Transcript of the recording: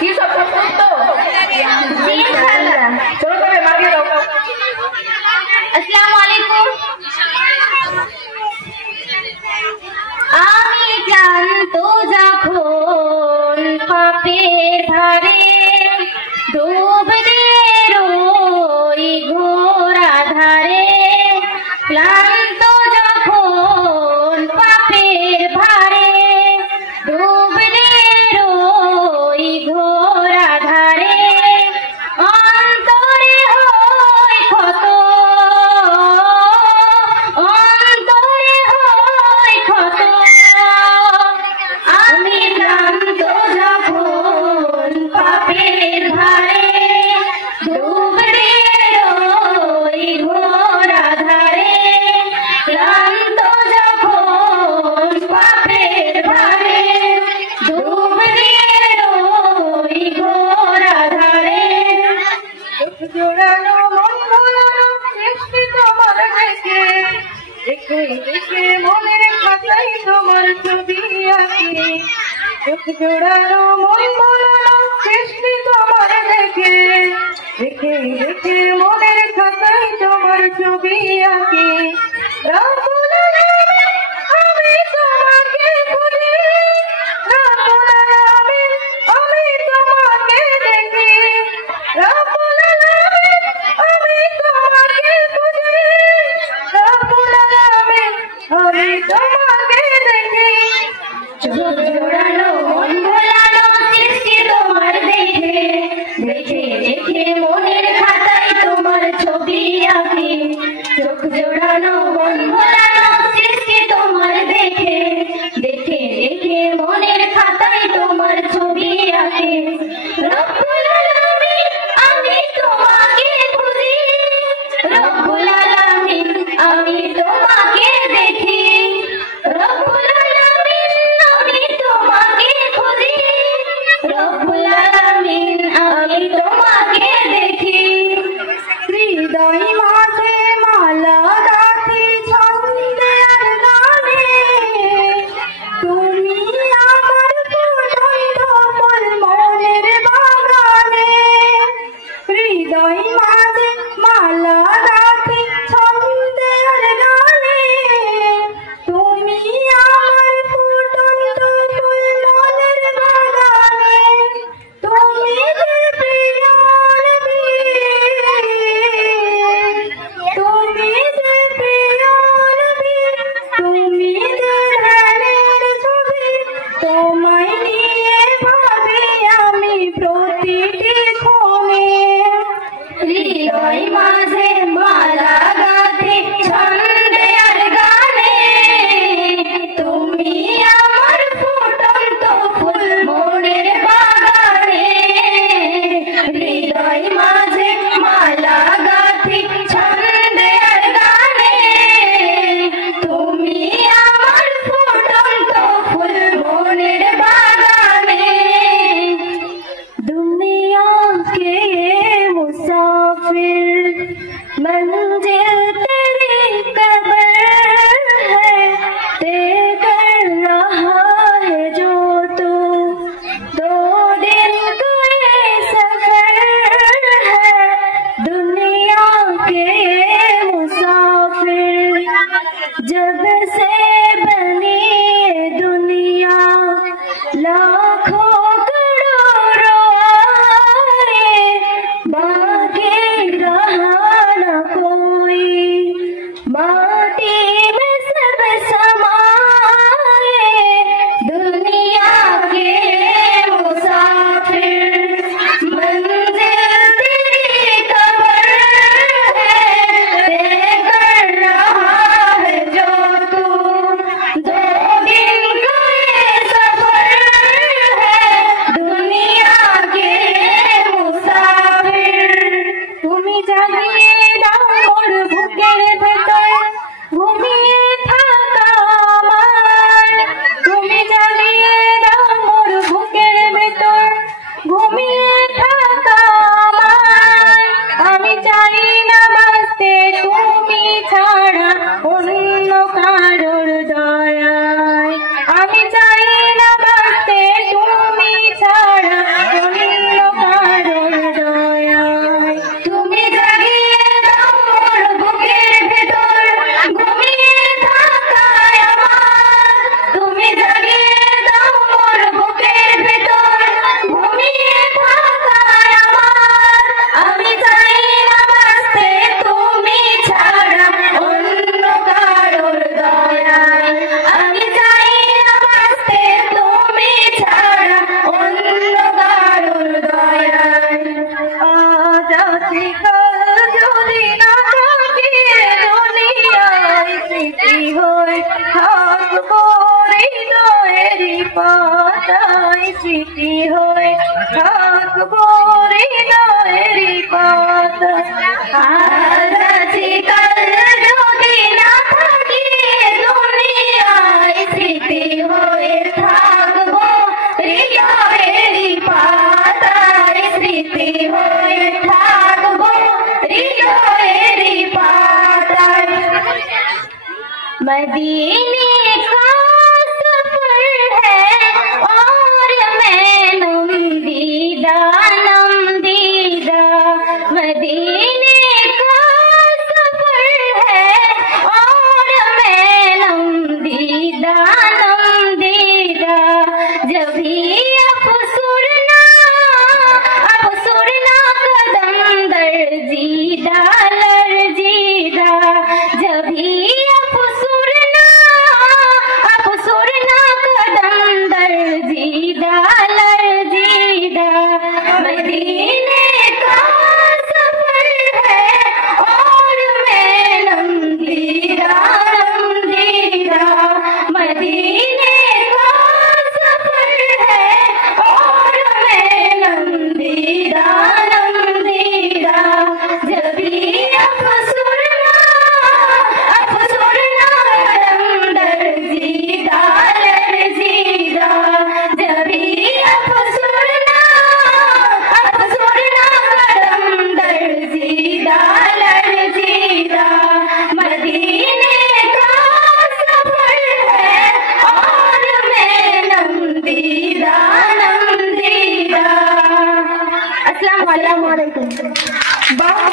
কি সব প্রস্তুত তো? জি ইনশাআল্লাহ। চলো তবে মাগিয়ে দাও। আসসালামু আলাইকুম। আমি ক্লান্ত যখন পাপের ধারে ডুব দিয়ে রই ঘোর আধারে, ক্লান্ত যখন পাপের ভারে ডুব দিয়ে রই ঘোর আধারে, অন্তরে হয় ক্ষত, অন্তরে হয় ক্ষত। আমি ক্লান্ত যখন পাপের ধারে ডুব দিয়ে রই ঘোর আধারে, ক্লান্ত যখন পাপের ভারে ডুব দিয়ে রই ঘোর আধারে। চোখ জোড়ানো মন ভোলানো সৃষ্টি তোমার দেখে, দেখে দেখে মনের খাতায় তোমার ছবি আঁকি। চোখ জোড়ানো মন ভোলানো সৃষ্টি তোমার দেখে, দেখে দেখে মনের খাতায় তোমার ছবি আঁকি। রব্বুল আলামিন আমি তোমাকে খুঁজি, রব্বুল আলামিন আমি তোমাকে দেখি, রব্বুল আলামিন আমি তোমাকে খুঁজি, রব্বুল আলামিন আমি তোমাকে দেখি। চোখ জোড়ানো মন ভোলানো সৃষ্টি তোমার দেখে, দেখে দেখে মনের খাতায় তোমার ছবি আঁকি। চোখ জোড়ানো মন ভোলানো সৃষ্টি তোমার দেখে, দেখে দেখে মনের খাতায় তোমার ছবি আঁকি। রব্বুল আলামিন আমি তোমাকে খুঁজি, রব্বুল আলামিন আমি তোমাকে দেখি, রব্বুল আলামিন আমি তোমাকে খুঁজি, রব্বুল আলামিন আমি তোমাকে দেখি। হৃদয় মাঝে মালা রাখি ছন্দে আর গানে, তুমি আমার ফুটন্ত ফুল মনের বাগানে। থাকবো হৃদয়েরই পাতা। আজ আছি কাল যদি না থাকি দুনিয়ায় স্মৃতি হয়ে থাকবো হৃদয়েরই পাতায়, স্মৃতি হয়ে থাকবো হৃদয়েরই পাতায়। मदीने का सफर है और मैं नमदीदा नमदीदा, मदीने का सफर है और मैं नमदीदा नमदीदा। जब भी अफसुरना कदम दर्जीदा लर्जीदा, जब भी कदम दर्जीदा लर्जीदा, मदीने